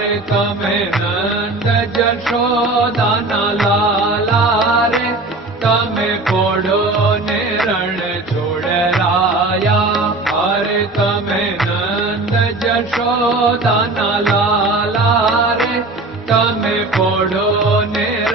रे तमे नन्द जदा लाला रे। तमे पोढो छोडराया हरे तमे नन्द जशो लाला रे। तमे पोढो नेर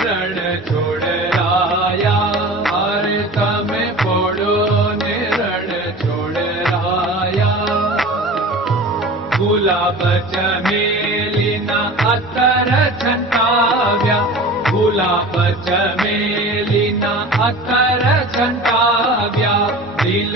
भुलाच जलिना अत्राव्या भुलाप जलिना अत्र चाव्याल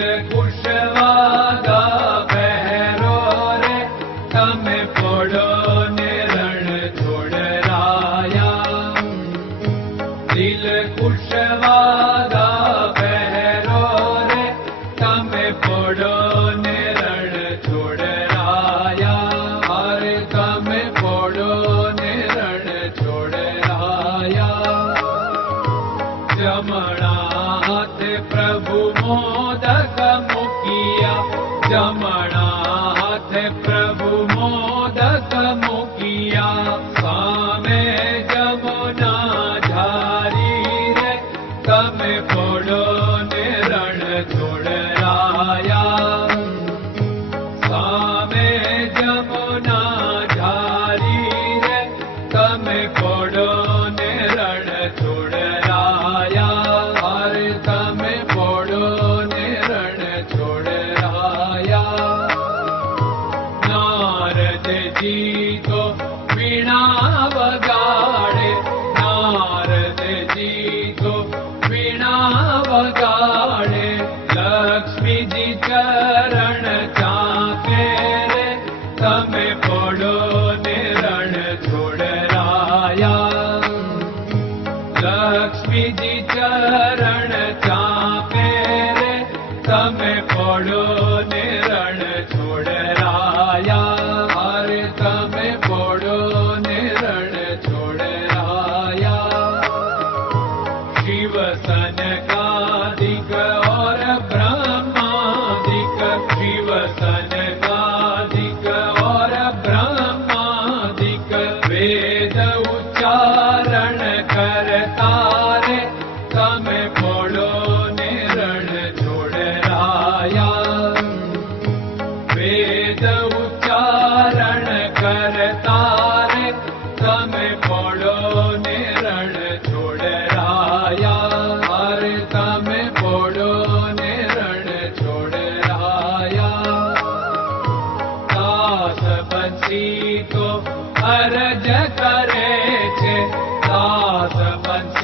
रमण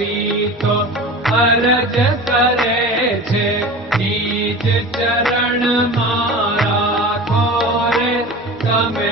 ीतो हीज चरण मारा खोरे तमे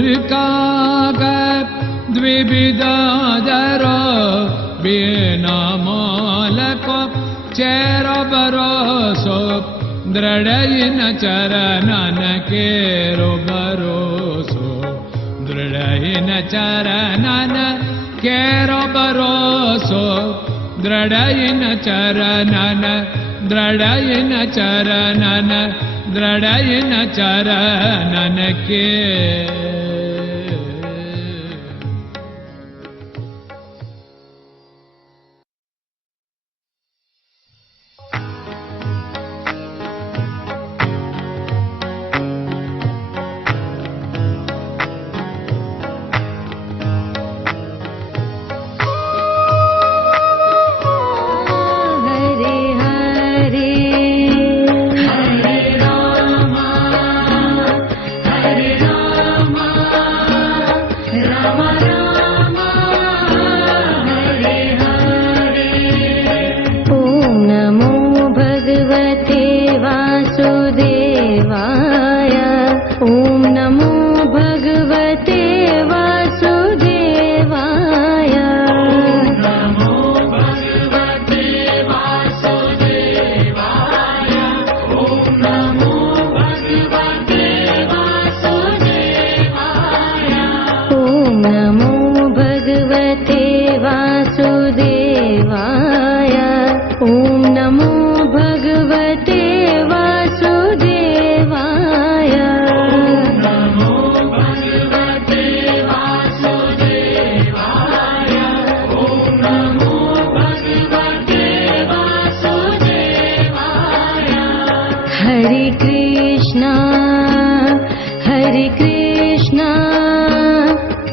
का द्विविदादर बिना मालको चेर बरोसो दृढयिन चरणन केरो दृढयिन चरणन केरो दृढयिन चरणन दृढयिन चरणन दृढयिन चरणन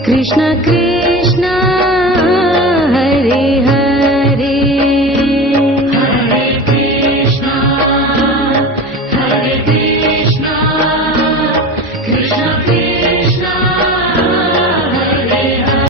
कृष्ण कृष्ण।